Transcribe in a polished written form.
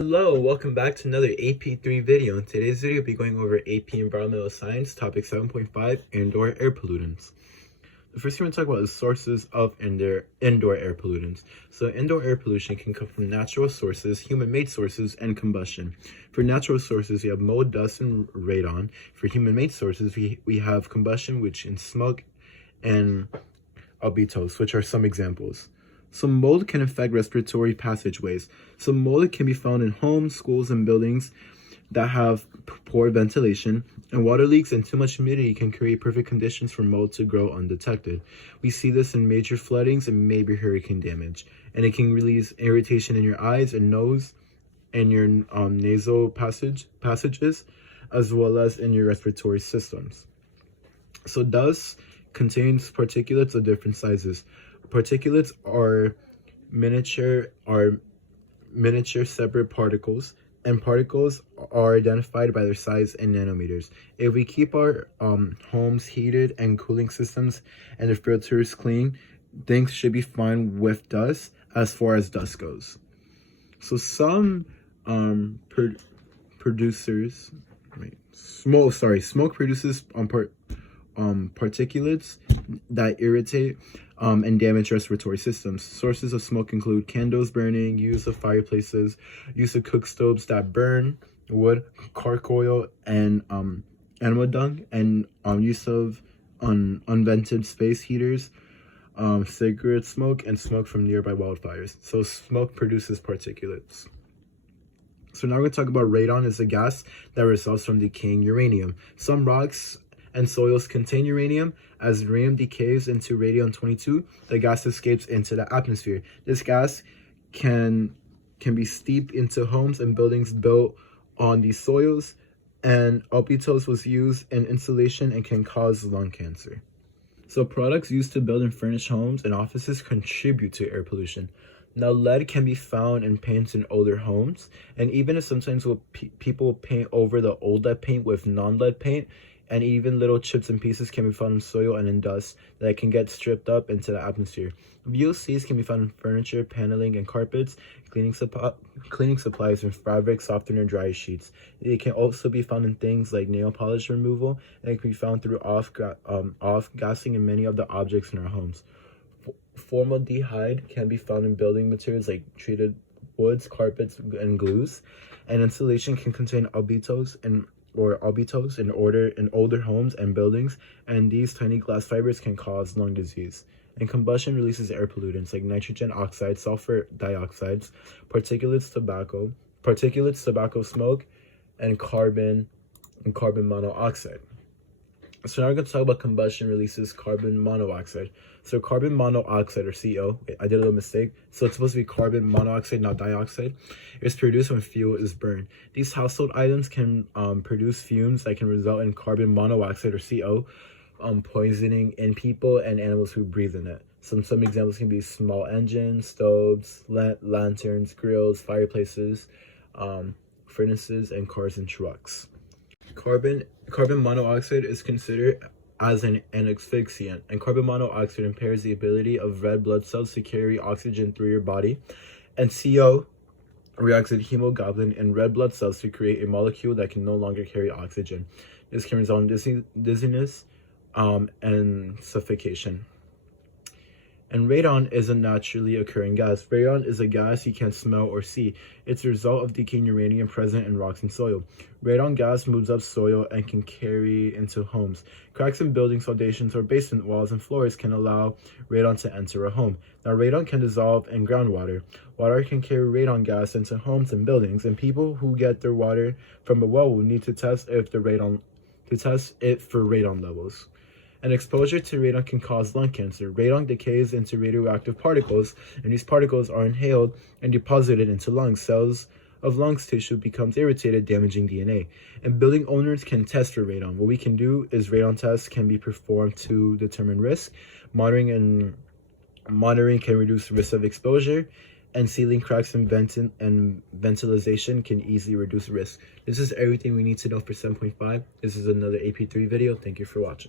Hello, welcome back to another AP3 video. In today's video, we'll be going over AP Environmental Science, topic 7.5, Indoor Air Pollutants. The first thing we're going to talk about is sources of indoor air pollutants. So indoor air pollution can come from natural sources, human-made sources, and combustion. For natural sources, we have mold, dust, and radon. For human-made sources, we have combustion, which in smoke, and albedos, which are some examples. So mold can affect respiratory passageways. So mold can be found in homes, schools, and buildings that have poor ventilation, and water leaks and too much humidity can create perfect conditions for mold to grow undetected. We see this in major floodings and maybe hurricane damage, and it can release irritation in your eyes and nose and your nasal passages, as well as in your respiratory systems. So dust contains particulates of different sizes. Particulates are miniature separate particles, and particles are identified by their size in nanometers. If we keep our homes heated and cooling systems and their filters clean, things should be fine with dust as far as dust goes. So some smoke produces particulates that irritate and damage respiratory systems. Sources of smoke include candles burning, use of fireplaces, use of cook stoves that burn wood, charcoal, and animal dung, and use of unvented space heaters, cigarette smoke, and smoke from nearby wildfires. So smoke produces particulates. So now we're going to talk about radon. Is a gas that results from decaying uranium. Some rocks and soils contain uranium. As uranium decays into radium-22, the gas escapes into the atmosphere. This gas can be steeped into homes and buildings built on these soils, and albedos was used in insulation and can cause lung cancer. So products used to build and furnish homes and offices contribute to air pollution. Now, lead can be found in paints in older homes, and even if sometimes people paint over the old lead paint with non-lead paint, and even little chips and pieces can be found in soil and in dust that can get stripped up into the atmosphere. VOCs can be found in furniture, paneling, and carpets, cleaning supplies, and fabric, softener, dry sheets. They can also be found in things like nail polish removal, and it can be found through off-gassing in many of the objects in our homes. Formaldehyde can be found in building materials like treated woods, carpets, and glues, and insulation can contain albedos in older homes and buildings, and these tiny glass fibers can cause lung disease. And combustion releases air pollutants like nitrogen oxide, sulfur dioxides, particulates, tobacco smoke, and carbon monoxide. So now we're going to talk about combustion releases carbon monoxide. So carbon monoxide, or CO, I did a little mistake. So it's supposed to be carbon monoxide, not dioxide. It's produced when fuel is burned. These household items can produce fumes that can result in carbon monoxide, or CO, poisoning in people and animals who breathe in it. Some examples can be small engines, stoves, lanterns, grills, fireplaces, furnaces, and cars and trucks. Carbon monoxide is considered as an asphyxiant, and carbon monoxide impairs the ability of red blood cells to carry oxygen through your body, and CO reacts with hemoglobin in red blood cells to create a molecule that can no longer carry oxygen. This can result in dizziness and suffocation. And radon is a naturally occurring gas. Radon is a gas you can't smell or see. It's a result of decaying uranium present in rocks and soil. Radon gas moves up soil and can carry into homes. Cracks in buildings, foundations, or basement walls and floors can allow radon to enter a home. Now, radon can dissolve in groundwater. Water can carry radon gas into homes and buildings, and people who get their water from a well will need to test it for radon levels. And exposure to radon can cause lung cancer. Radon decays into radioactive particles, and these particles are inhaled and deposited into lungs. Cells of lungs tissue becomes irritated, damaging DNA. And building owners can test for radon. What we can do is radon tests can be performed to determine risk. Monitoring can reduce risk of exposure, and sealing cracks and ventilation can easily reduce risk. This is everything we need to know for 7.5. This is another AP3 video. Thank you for watching.